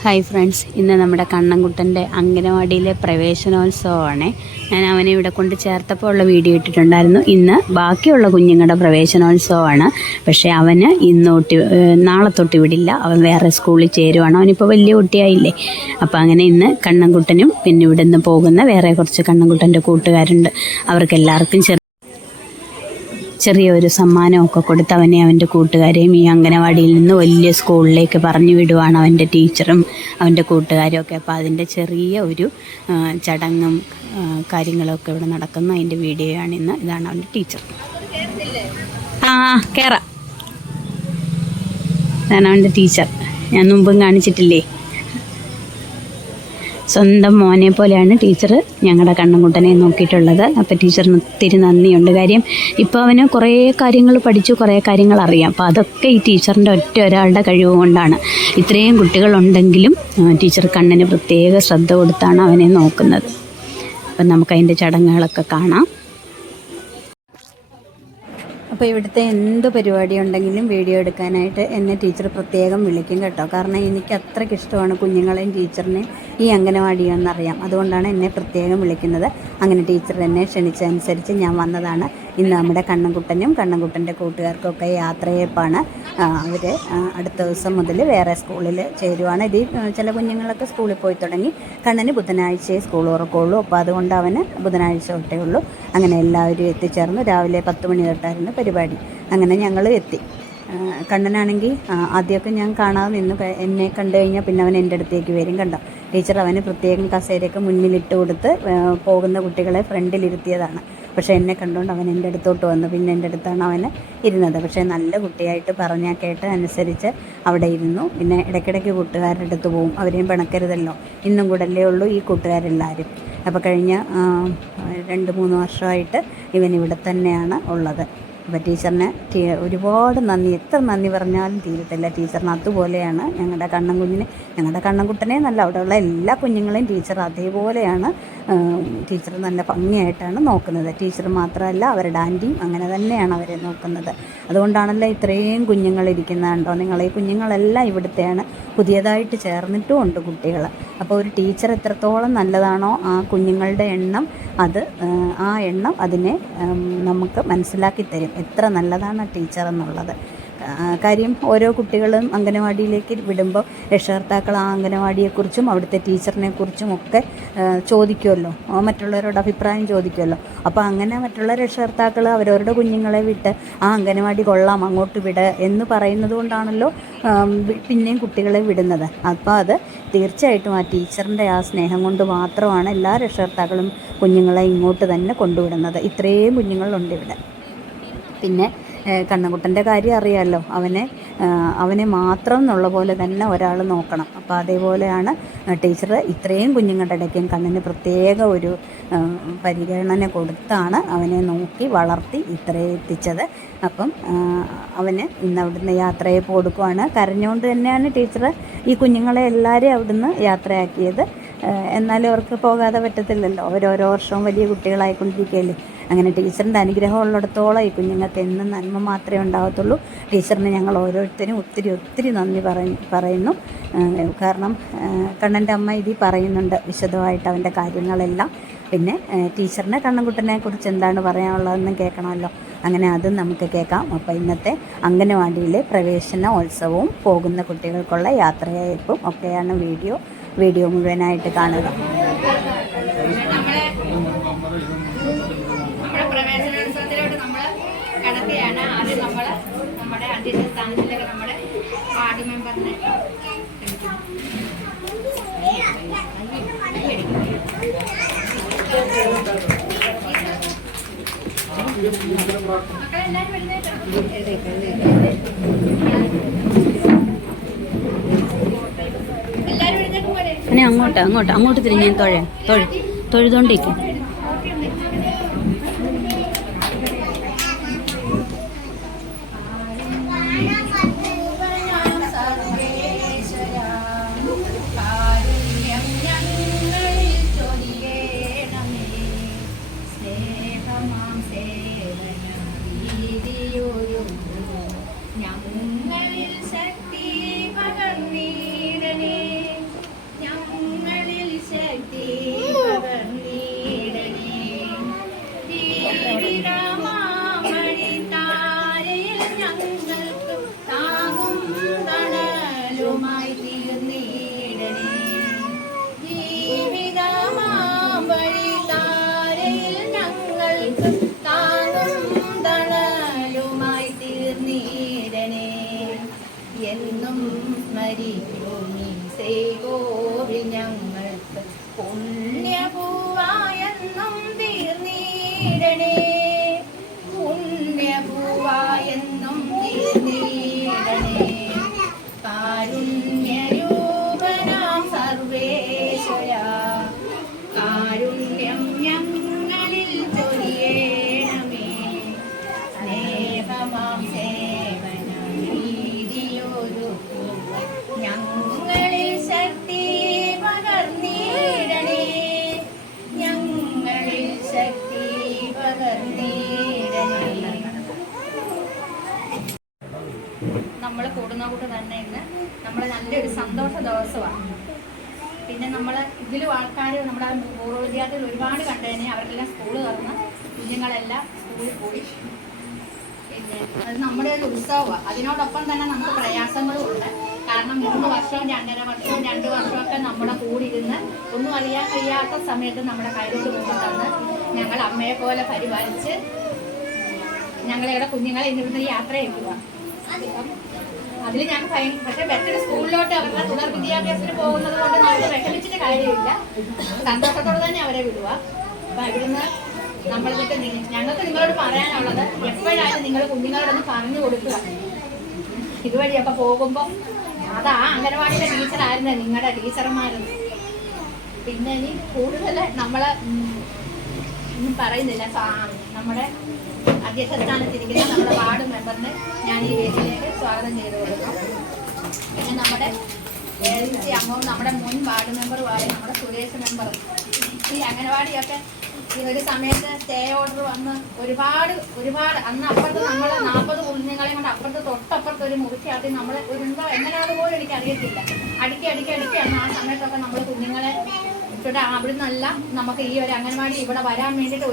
Hi friends, ഇന്ന് നമ്മുടെ കണ്ണൻകുട്ടൻ്റെ അംഗനവാടിയിലെ പ്രവേശനോത്സവമാണ്. ഞാൻ അവനെ ഇവിടെ കൊണ്ട് ചേർത്തപ്പോൾ ഉള്ള വീഡിയോ ഇട്ടിട്ടുണ്ടായിരുന്നു. ഇന്ന് ബാക്കിയുള്ള കുഞ്ഞുങ്ങളുടെ പ്രവേശനോത്സവമാണ്. പക്ഷേ അവന് നാളെ തൊട്ട് വിടില്ല. അവൻ വേറെ സ്കൂളിൽ ചേരുവാണ്. അവനിപ്പോൾ വലിയ കുട്ടിയായില്ലേ. അപ്പോൾ അങ്ങനെ ഇന്ന് കണ്ണൻകുട്ടനും പിന്നെ ഇവിടെ നിന്ന് പോകുന്ന വേറെ കുറച്ച് കണ്ണൻകുട്ടൻ്റെ കൂട്ടുകാരുണ്ട്. അവർക്കെല്ലാവർക്കും ചെറിയൊരു സമ്മാനമൊക്കെ കൊടുത്ത് അവൻ്റെ കൂട്ടുകാരെയും ഈ അംഗനവാടിയിൽ നിന്ന് വലിയ സ്കൂളിലേക്ക് പറഞ്ഞു വിടുവാണ് അവൻ്റെ ടീച്ചറും അവൻ്റെ കൂട്ടുകാരും ഒക്കെ. അപ്പോൾ അതിൻ്റെ ചെറിയ ഒരു ചടങ്ങും കാര്യങ്ങളൊക്കെ ഇവിടെ നടക്കുന്നു. അതിൻ്റെ വീഡിയോ ആണിന്ന്. ഇതാണ് അവൻ്റെ ടീച്ചർ. കയറാം. ഇതാണ് അവൻ്റെ ടീച്ചർ. ഞാൻ മുമ്പും കാണിച്ചിട്ടില്ലേ. സ്വന്തം മോനെ പോലെയാണ് ടീച്ചർ ഞങ്ങളുടെ കണ്ണൻകുട്ടനെ നോക്കിയിട്ടുള്ളത്. അപ്പോൾ ടീച്ചറിന് ഒത്തിരി നന്ദിയുണ്ട്. കാര്യം ഇപ്പോൾ അവന് കുറേ കാര്യങ്ങൾ പഠിച്ചു, കുറേ കാര്യങ്ങൾ അറിയാം. അപ്പോൾ അതൊക്കെ ഈ ടീച്ചറിൻ്റെ ഒരാളുടെ കഴിവ് കൊണ്ടാണ്. ഇത്രയും കുട്ടികളുണ്ടെങ്കിലും ടീച്ചർ കണ്ണിന് പ്രത്യേക ശ്രദ്ധ കൊടുത്താണ് അവനെ നോക്കുന്നത്. അപ്പം നമുക്കതിൻ്റെ ചടങ്ങുകളൊക്കെ കാണാം. അപ്പോൾ ഇവിടുത്തെ എന്ത് പരിപാടി ഉണ്ടെങ്കിലും വീഡിയോ എടുക്കാനായിട്ട് എന്നെ ടീച്ചർ പ്രത്യേകം വിളിക്കും കേട്ടോ. കാരണം എനിക്ക് അത്രയ്ക്ക് ഇഷ്ടമാണ് കുഞ്ഞുങ്ങളെയും ടീച്ചറിനെയും ഈ അംഗനവാടിയെന്നറിയാം. അതുകൊണ്ടാണ് എന്നെ പ്രത്യേകം വിളിക്കുന്നത്. അങ്ങനെ ടീച്ചർ എന്നെ ക്ഷണിച്ചതനുസരിച്ച് ഞാൻ വന്നതാണ്. ഇന്ന് നമ്മുടെ കണ്ണൻകുട്ടനും കണ്ണൻകുട്ടൻ്റെ കൂട്ടുകാർക്കൊക്കെ യാത്രയപ്പാണ്. അവർ അടുത്ത ദിവസം മുതൽ വേറെ സ്കൂളിൽ ചേരുവാണ്. ചില കുഞ്ഞുങ്ങളൊക്കെ സ്കൂളിൽ പോയി തുടങ്ങി. കണ്ണന് ബുധനാഴ്ചയെ സ്കൂൾ തുറക്കുള്ളൂ. അപ്പോൾ അതുകൊണ്ട് അവന് ബുധനാഴ്ച തൊട്ടേ ഉള്ളൂ. അങ്ങനെ എല്ലാവരും എത്തിച്ചേർന്നു. രാവിലെ 10 മണി തൊട്ടായിരുന്നു പരിപാടി. അങ്ങനെ ഞങ്ങൾ എത്തി. കണ്ണനാണെങ്കിൽ ആദ്യമൊക്കെ ഞാൻ കാണാതെ നിന്ന് എന്നെ കണ്ടു കഴിഞ്ഞാൽ പിന്നെ അവൻ എൻ്റെ അടുത്തേക്ക് വരും. കണ്ടോ, ടീച്ചർ അവന് പ്രത്യേകം കസേരയൊക്കെ മുന്നിലിട്ട് കൊടുത്ത് പോകുന്ന കുട്ടികളെ ഫ്രണ്ടിലിരുത്തിയതാണ്. പക്ഷേ എന്നെ കണ്ടുകൊണ്ട് അവൻ എൻ്റെ അടുത്തോട്ട് വന്നു. പിന്നെ എൻ്റെ അടുത്താണ് അവന് ഇരുന്നത്. പക്ഷേ നല്ല കുട്ടിയായിട്ട് പറഞ്ഞാൽ കേട്ട് അനുസരിച്ച് അവിടെ ഇരുന്നു. പിന്നെ ഇടയ്ക്കിടയ്ക്ക് കൂട്ടുകാരുടെ അടുത്ത് പോവും. അവരെയും പിണക്കരുതല്ലോ. ഇന്നും കൂടല്ലേ ഉള്ളൂ ഈ കൂട്ടുകാരെല്ലാവരും. അപ്പോൾ കഴിഞ്ഞ 2-3 വർഷമായിട്ട് ഇവൻ ഇവിടെ തന്നെയാണ് ഉള്ളത്. അപ്പോൾ ടീച്ചറിന് ഒരുപാട് നന്ദി. എത്ര നന്ദി പറഞ്ഞാലും തീരത്തില്ല. ടീച്ചറിന് അതുപോലെയാണ് ഞങ്ങളുടെ ഞങ്ങളുടെ കണ്ണൻകുട്ടനെ നല്ല അവിടെയുള്ള എല്ലാ കുഞ്ഞുങ്ങളെയും ടീച്ചർ അതേപോലെയാണ്. ടീച്ചർ നല്ല ഭംഗിയായിട്ടാണ് നോക്കുന്നത്. ടീച്ചർ മാത്രമല്ല, അവരുടെ ആൻറ്റിയും അങ്ങനെ തന്നെയാണ് അവരെ നോക്കുന്നത്. അതുകൊണ്ടാണല്ലോ ഇത്രയും കുഞ്ഞുങ്ങളിരിക്കുന്നതുണ്ടോ നിങ്ങൾ. ഈ കുഞ്ഞുങ്ങളെല്ലാം ഇവിടുത്തെയാണ്. പുതിയതായിട്ട് ചേർന്നിട്ടും ഉണ്ട് കുട്ടികൾ. അപ്പോൾ ഒരു ടീച്ചർ എത്രത്തോളം നല്ലതാണോ ആ കുഞ്ഞുങ്ങളുടെ എണ്ണം ആ എണ്ണം അതിനെ നമുക്ക് മനസ്സിലാക്കി തരും എത്ര നല്ലതാണ് ടീച്ചർ എന്നുള്ളത്. കാര്യം ഓരോ കുട്ടികളും അംഗനവാടിയിലേക്ക് വിടുമ്പോൾ രക്ഷകർത്താക്കൾ ആ അംഗനവാടിയെക്കുറിച്ചും അവിടുത്തെ ടീച്ചറിനെക്കുറിച്ചും ഒക്കെ ചോദിക്കുമല്ലോ, മറ്റുള്ളവരോട് അഭിപ്രായം ചോദിക്കുമല്ലോ. അപ്പോൾ അങ്ങനെ മറ്റുള്ള രക്ഷകർത്താക്കൾ അവരവരുടെ കുഞ്ഞുങ്ങളെ വിട്ട് ആ അംഗനവാടി കൊള്ളാം, അങ്ങോട്ട് വിട് എന്ന് പറയുന്നത് കൊണ്ടാണല്ലോ പിന്നെയും കുട്ടികളെ വിടുന്നത്. അപ്പോൾ അത് തീർച്ചയായിട്ടും ആ ടീച്ചറിൻ്റെ ആ സ്നേഹം കൊണ്ട് മാത്രമാണ് എല്ലാ രക്ഷകർത്താക്കളും കുഞ്ഞുങ്ങളെ ഇങ്ങോട്ട് തന്നെ കൊണ്ടുവിടുന്നത്. ഇത്രയും കുഞ്ഞുങ്ങളുണ്ട് ഇവിടെ. പിന്നെ കണ്ണൻകുട്ടൻ്റെ കാര്യം അറിയാമല്ലോ. അവനെ മാത്രം എന്നുള്ള പോലെ തന്നെ ഒരാൾ നോക്കണം. അപ്പോൾ അതേപോലെയാണ് ടീച്ചർ ഇത്രയും കുഞ്ഞുങ്ങളുടെ ഇടയ്ക്കും കണ്ണിന് പ്രത്യേക ഒരു പരിഗണന കൊടുത്താണ് അവനെ നോക്കി വളർത്തി ഇത്രയും എത്തിച്ചത്. അപ്പം അവന് ഇന്ന് അവിടുന്ന് യാത്രയപ്പ് കൊടുക്കുവാണ്. കരഞ്ഞുകൊണ്ട് തന്നെയാണ് ടീച്ചർ ഈ കുഞ്ഞുങ്ങളെ എല്ലാവരെയും അവിടുന്ന് യാത്രയാക്കിയത്. എന്നാലും അവർക്ക് പോകാതെ പറ്റത്തില്ലല്ലോ. ഓരോരോ വർഷവും വലിയ കുട്ടികളായിക്കൊണ്ടിരിക്കുകയല്ലേ. അങ്ങനെ ടീച്ചറിൻ്റെ അനുഗ്രഹം ഉള്ളിടത്തോളം ഈ കുഞ്ഞുങ്ങൾക്ക് എന്നും നന്മ മാത്രമേ ഉണ്ടാകത്തുള്ളൂ. ടീച്ചറിന് ഞങ്ങൾ ഓരോരുത്തരും ഒത്തിരി നന്ദി പറയുന്നു. കാരണം കണ്ണൻ്റെ അമ്മ ഇതിൽ പറയുന്നുണ്ട് വിശദമായിട്ട് അവൻ്റെ കാര്യങ്ങളെല്ലാം. പിന്നെ ടീച്ചറിന് കണ്ണൻകുട്ടനെ കുറിച്ച് എന്താണ് പറയാനുള്ളതെന്ന് കേൾക്കണമല്ലോ. അങ്ങനെ അതും നമുക്ക് കേൾക്കാം. അപ്പോൾ ഇന്നത്തെ അംഗനവാടിയിലെ പ്രവേശനോത്സവവും പോകുന്ന കുട്ടികൾക്കുള്ള യാത്രയയപ്പും ഒക്കെയാണ് വീഡിയോ മുഴുവനായിട്ട് കാണുക. പ്രവേശനോത്സവത്തിലോട്ട് നമ്മൾ കടക്കുകയാണ്. ആദ്യം നമ്മുടെ അധ്യക്ഷ സ്ഥാനത്തിലേക്ക് നമ്മുടെ വാർഡ് മെമ്പറിനെ അങ്ങോട്ട് തിരിഞ്ഞ് തൊഴുതോണ്ടിരിക്കും. സ്മരിക്കുമീ ശ്രീകോവിൽ ഞങ്ങൾക്ക് പുണ്യഭൂവായെന്നും തീർന്നീടണേ, പുണ്യഭൂവായെന്നും തീർന്നീടണേ. കാരുണ്യരൂപനാം സർവേശ്വരാ, കാരുണ്യം ഞങ്ങളിൽ ചൊരിയണമേ. സ്നേഹമാം സേവന രീതിയൊരുക്കൂ ഞങ്ങളിൽ ശക്തി പകർന്നീടണേ, ഞങ്ങളിൽ ശക്തി പകർന്നീടണേ. നമ്മൾ കൂടുന്ന കൂട്ട് തന്നെ ഇന്ന് നമ്മൾ നല്ലൊരു സന്തോഷ ദിവസമാണ്. പിന്നെ നമ്മൾ ഇതിലും ആൾക്കാർ നമ്മുടെ പൂർവ്വ വിദ്യാർത്ഥികൾ ഒരുപാട് കണ്ടതിനെ അവരെല്ലാം സ്കൂൾ തുറന്ന് കുഞ്ഞുങ്ങളെല്ലാം സ്കൂളിൽ പോയി. പിന്നെ അത് നമ്മുടെ ഒരു ഉത്സവമാണ്. അതിനോടൊപ്പം തന്നെ നമുക്ക് പ്രയാസങ്ങളും ഉണ്ട്. കാരണം 3 വർഷവും 2.5 വർഷവും 2 വർഷമൊക്കെ നമ്മുടെ കൂടിയിരുന്ന് ഒന്നും അറിയാൻ കഴിയാത്ത സമയത്ത് നമ്മുടെ കയ്യിലോട്ട് കൊണ്ടു തന്ന് ഞങ്ങൾ അമ്മയെ പോലെ പരിപാലിച്ച് ഞങ്ങളുടെ കുഞ്ഞുങ്ങളെ ഇന്നിവിടുന്ന് യാത്രയാക്കുക. അതിൽ ഞങ്ങൾക്ക് പക്ഷെ മറ്റൊരു സ്കൂളിലോട്ട് അവരുടെ തുടർ വിദ്യാഭ്യാസത്തിന് പോകുന്നത് കൊണ്ട് നമുക്ക് വിഷമിച്ചിട്ട് കാര്യമില്ല, സന്തോഷത്തോടെ തന്നെ അവരെ വിടുക. അപ്പൊ ഇവിടുന്ന് നമ്മളിതൊക്കെ ഞങ്ങൾക്ക് നിങ്ങളോട് പറയാനുള്ളത്, എപ്പോഴായാലും നിങ്ങൾ കുഞ്ഞുങ്ങളോടൊന്ന് പറഞ്ഞു കൊടുക്കുക. ഇതുവഴിയൊക്കെ പോകുമ്പോൾ അതാ അംഗനവാടിയിലെ ടീച്ചറായിരുന്നു നിങ്ങളുടെ ടീച്ചർമാരെന്ന്. പിന്നെ ഇനി കൂടുതൽ നമ്മള് ഒന്നും പറയുന്നില്ല. നമ്മുടെ അധ്യക്ഷ സ്ഥാനത്തിരിക്കുന്ന നമ്മുടെ വാർഡ് മെമ്പറിനെ ഞാൻ ഈ വേദിയിലേക്ക് സ്വാഗതം ചെയ്തു കൊടുക്കും. പിന്നെ നമ്മുടെ ALC അംഗവും നമ്മുടെ മുൻ വാർഡ് മെമ്പറുമായ നമ്മുടെ സുരേഷ് മെമ്പർ. ഈ അംഗനവാടിയൊക്കെ ഈ ഒരു സമയത്ത് സ്റ്റേ ഓർഡർ വന്ന് ഒരുപാട് അന്ന് അപ്പുറത്ത് നമ്മൾ 40 കുഞ്ഞുങ്ങളെയും കൊണ്ട് അപ്പുറത്ത് തൊട്ടപ്പുറത്ത് ഒരു മുറിക്കകത്ത് നമ്മൾ ഒരു എന്തോ എങ്ങനെയാണെന്ന് പോലും എനിക്ക് അറിയത്തില്ല. അടിക്കടിക്കാണ് ആ സമയത്തൊക്കെ നമ്മൾ കുഞ്ഞുങ്ങളെ ഇവിടെ അവിടുന്നല്ല നമുക്ക് ഈ ഒരു അംഗനവാടി ഇവിടെ വരാൻ വേണ്ടിയിട്ട്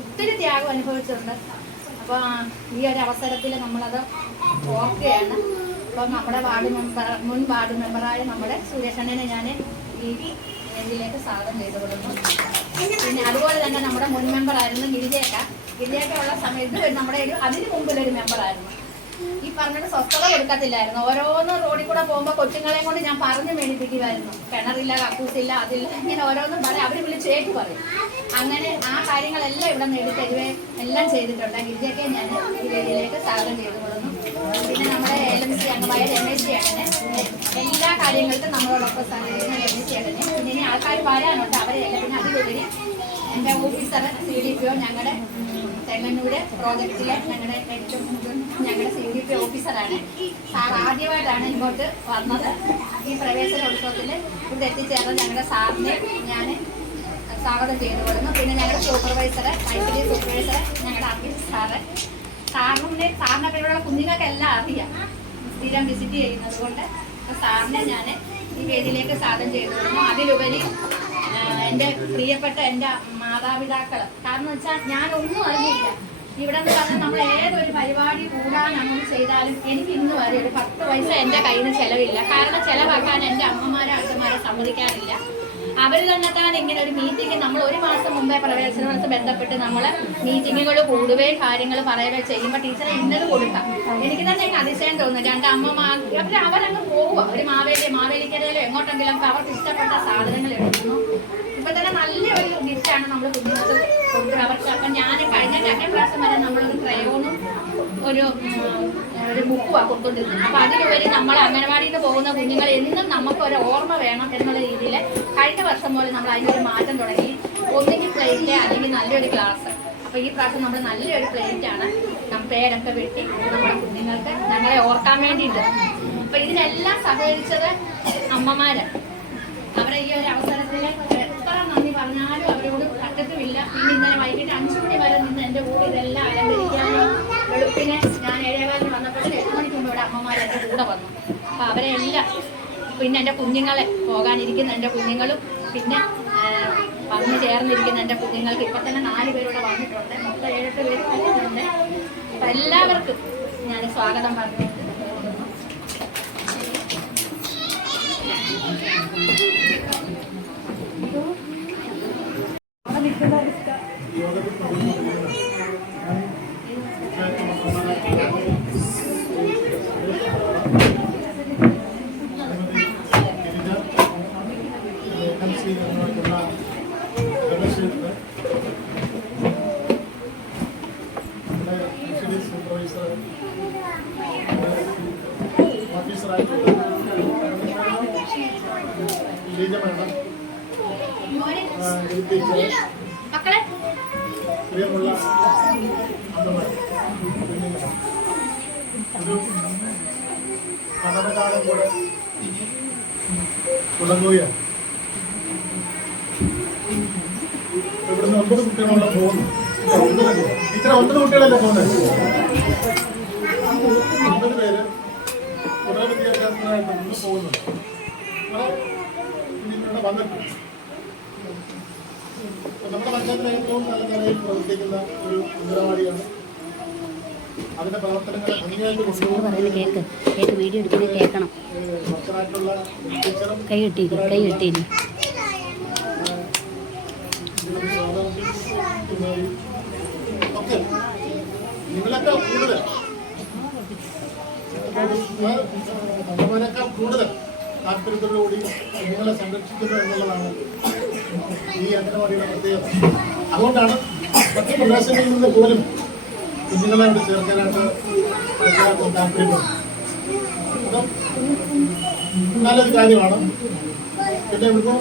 ഒത്തിരി ത്യാഗം അനുഭവിച്ചിട്ടുണ്ട്. അപ്പോൾ ഈ ഒരു അവസരത്തിൽ നമ്മളത് ഓർക്കുകയാണ്. അപ്പോൾ നമ്മുടെ മുൻ വാർഡ് മെമ്പറായ നമ്മുടെ സുരേഷണ്ണനെ ഞാൻ ഈ വേദിയിലേക്ക് സ്വാഗതം ചെയ്തു കൊടുക്കുന്നു. പിന്നെ അതുപോലെ തന്നെ നമ്മുടെ മുൻ മെമ്പറായിരുന്നു ഗിരിജയൊക്കെ ഉള്ള സമയത്ത് നമ്മുടെ അതിന് മുമ്പിലൊരു മെമ്പറായിരുന്നു. ഈ പറഞ്ഞിട്ട് സ്വസ്ഥത കൊടുക്കത്തില്ലായിരുന്നു. ഓരോന്ന് റോഡിൽ കൂടെ പോകുമ്പോൾ കൊച്ചുങ്ങളെയും കൊണ്ട് ഞാൻ പറഞ്ഞു മേടിപ്പിക്കുമായിരുന്നു. കിണറില്ല, കക്കൂസില്ല, അതില്ല, ഇങ്ങനെ ഓരോന്നും പറയും. അവർ വിളിച്ചേക്ക് പറയും. അങ്ങനെ ആ കാര്യങ്ങളെല്ലാം ഇവിടെ നേടിത്തരുവേ എല്ലാം ചെയ്തിട്ടുണ്ട്. ഗിരിജയ്ക്ക് ഞാൻ ഈ വേദിയിലേക്ക് സ്വാഗതം ചെയ്തു കൊടുക്കുന്നു. പിന്നെ നമ്മുടെ ALC അംഗമായ രമേശ് ചേട്ടനെ എല്ലാ കാര്യങ്ങൾക്കും നമ്മളോടൊപ്പം സഹകരിക്കുന്ന രമേശ് ചേട്ടനെ. പിന്നെ ഇനി ആൾക്കാർ വരാനുണ്ട്, അവരെ എല്ലാം. പിന്നെ അതിലുപരി എൻ്റെ ഓഫീസർ CDPO ഞങ്ങളുടെ തെങ്ങന്നൂര് പ്രോജക്റ്റിലെ ഞങ്ങളുടെ CDPO ഓഫീസറാണ്. സാർ ആദ്യമായിട്ടാണ് ഇങ്ങോട്ട് വന്നത്. ഈ പ്രവേശനോത്സവത്തിൽ ഇവിടെ എത്തിച്ചേർന്ന ഞങ്ങളുടെ സാറിനെ ഞാൻ സ്വാഗതം ചെയ്തു കൊടുക്കുന്നു. പിന്നെ ഞങ്ങളുടെ സൂപ്പർവൈസറെ ICD സൂപ്പർവൈസറെ ഞങ്ങളുടെ അർപ്പിച്ച് സാറിനെ പേരുള്ള കുഞ്ഞുങ്ങൾക്കെല്ലാം അറിയാം, സ്ഥിരം വിസിറ്റ് ചെയ്യുന്നത് കൊണ്ട്. സാറിനെ ഞാൻ ഈ വേദിയിലേക്ക് സ്വാഗതം ചെയ്തു കൊടുക്കുന്നു. അതിലുപരി എൻ്റെ പ്രിയപ്പെട്ട എൻ്റെ മാതാപിതാക്കൾ, കാരണം വെച്ചാൽ ഞാനൊന്നും അറിയില്ല. ഇവിടെ നിന്ന് പറഞ്ഞാൽ നമ്മൾ ഏതൊരു പരിപാടി കൂടാൻ നമ്മൾ ചെയ്താലും എനിക്ക് ഇന്ന് വരെ ഒരു 10 പൈസ എൻ്റെ കയ്യിൽ നിന്ന് ചിലവില്ല. കാരണം ചിലവാക്കാൻ എൻ്റെ അമ്മമാരെ അച്ഛന്മാരെ സമ്മതിക്കാറില്ല. അവർ തന്നെത്താൻ ഇങ്ങനെ ഒരു മീറ്റിംഗ് നമ്മൾ 1 മാസം മുമ്പേ പ്രവേശനവുമായിട്ട് ബന്ധപ്പെട്ട് നമ്മൾ മീറ്റിങ്ങുകൾ കൂടുകയും കാര്യങ്ങൾ പറയുകയും ചെയ്യുമ്പോൾ ടീച്ചറെ ഇന്നത് കൊടുക്കാം. എനിക്ക് തന്നെ അതിശയം തോന്നുന്നു. 2 അമ്മമാർ അവരങ്ങ് പോവുക, ഒരു മാവേലിക്കരയിലോ എങ്ങോട്ടെങ്കിലും അവർക്ക് ഇഷ്ടപ്പെട്ട സാധനങ്ങൾ എടുക്കുന്നു. ഇപ്പൊ തന്നെ നല്ലൊരു ഗിഫ്റ്റാണ് നമ്മൾ കുഞ്ഞുങ്ങൾക്ക് കൊടുക്കുക അവർക്ക്. അപ്പം ഞാൻ കഴിഞ്ഞ 2 പ്രാവശ്യം വരെ നമ്മളൊരു ക്രയോണും ഒരു ബുക്കുമാണ് കൊടുത്തോണ്ടിരുന്നത്. അപ്പൊ അതിലുപരി നമ്മൾ അംഗനവാടിയിൽ നിന്ന് പോകുന്ന കുഞ്ഞുങ്ങൾ എന്നും നമുക്കൊരു ഓർമ്മ വേണം എന്നുള്ള രീതിയിൽ കഴിഞ്ഞ വർഷം പോലെ നമ്മൾ അതിനൊരു മാറ്റം തുടങ്ങി. ഒന്നുകിൽ പ്ലേറ്റ് അല്ലെങ്കിൽ നല്ലൊരു ക്ലാസ്. അപ്പൊ ഈ പ്രാവശ്യം നമ്മൾ നല്ലൊരു പ്ലേറ്റാണ് പേരൊക്കെ വെട്ടി നമ്മുടെ കുഞ്ഞുങ്ങൾക്ക് ഞങ്ങളെ ഓർക്കാൻ വേണ്ടിയിട്ട്. അപ്പൊ ഇതിനെല്ലാം സഹകരിച്ചത് അമ്മമാര്. അവരെ ഈ ഒരു അവസരത്തിൽ എത്ര നന്ദി പറഞ്ഞാലും അവരോട് പറ്റത്തുമില്ല. പിന്നെ ഇന്നലെ വൈകിട്ട് 5 മണി വരെ നിന്ന് എൻ്റെ കൂടെ ഇതെല്ലാം അലങ്കരിക്കാനും വെളുപ്പിനെ ഞാൻ 7:15 വന്നപ്പോൾ 8 മണിക്ക് മുമ്പ് ഇവിടെ അമ്മമാർ എൻ്റെ കൂടെ വന്നു. അപ്പം അവരെ എല്ലാം, പിന്നെ എൻ്റെ കുഞ്ഞുങ്ങളെ പോകാനിരിക്കുന്ന എൻ്റെ കുഞ്ഞുങ്ങളും പിന്നെ വന്ന് ചേർന്നിരിക്കുന്ന എൻ്റെ കുഞ്ഞുങ്ങൾക്ക് ഇപ്പം തന്നെ 4 പേരൂടെ വന്നിട്ടുണ്ട്. മൊത്തം 7-8 പേര് വന്നിട്ടുണ്ട്. അപ്പം എല്ലാവർക്കും ഞാൻ സ്വാഗതം പറഞ്ഞു. ലീജ മേഡം, ടീച്ചർ, മക്കളെ പ്രിയമുള്ള അമ്മമാർ, ഒരു പഠനകാലം കൂടെ തുടങ്ങുകയാണ്. ഇവിടുന്ന് 9 കുട്ടികളുള്ള പോകുന്നു. ടീച്ചറെ 9 കുട്ടികളല്ലേ പോകുന്നത്? 9 പേര് തുടർ വിദ്യാഭ്യാസത്തിനായിട്ട് മുന്നോട്ട് പോകുന്നുണ്ട്. കുഞ്ഞുങ്ങളുടെ വന്നിട്ടുണ്ട്. നമ്മുടെ പഞ്ചായത്തിലെ ഏറ്റവും നല്ല നിലയിൽ പ്രവർത്തിക്കുന്ന ഒരു അംഗനവാടിയാണ്. അതിന്റെ പ്രവർത്തനങ്ങളെ ഭംഗിയായിട്ട് വീഡിയോ എടുക്കുന്നത് കേൾക്കണം. ഭക്തരായിട്ടുള്ള ടീച്ചറും കൈ കിട്ടിയില്ല ഒക്കെ നിങ്ങളൊക്കെ കൂടുതൽ നമ്മളെക്കാൾ കൂടുതൽ താല്പര്യത്തോടുകൂടി നിങ്ങളെ സംരക്ഷിക്കുന്നു എന്നുള്ളതാണ് ഈ അംഗനവാടിയുടെ പ്രത്യേകത. അതുകൊണ്ടാണ് മറ്റു പ്രദേശങ്ങളിൽ നിന്ന് പോലും കുഞ്ഞുങ്ങളെ അവിടെ ചേർക്കാനായിട്ട് എല്ലാവർക്കും താല്പര്യപ്പെടുന്നത്. അപ്പം നല്ലൊരു കാര്യമാണ്. പിന്നെ ഇവിടുന്ന്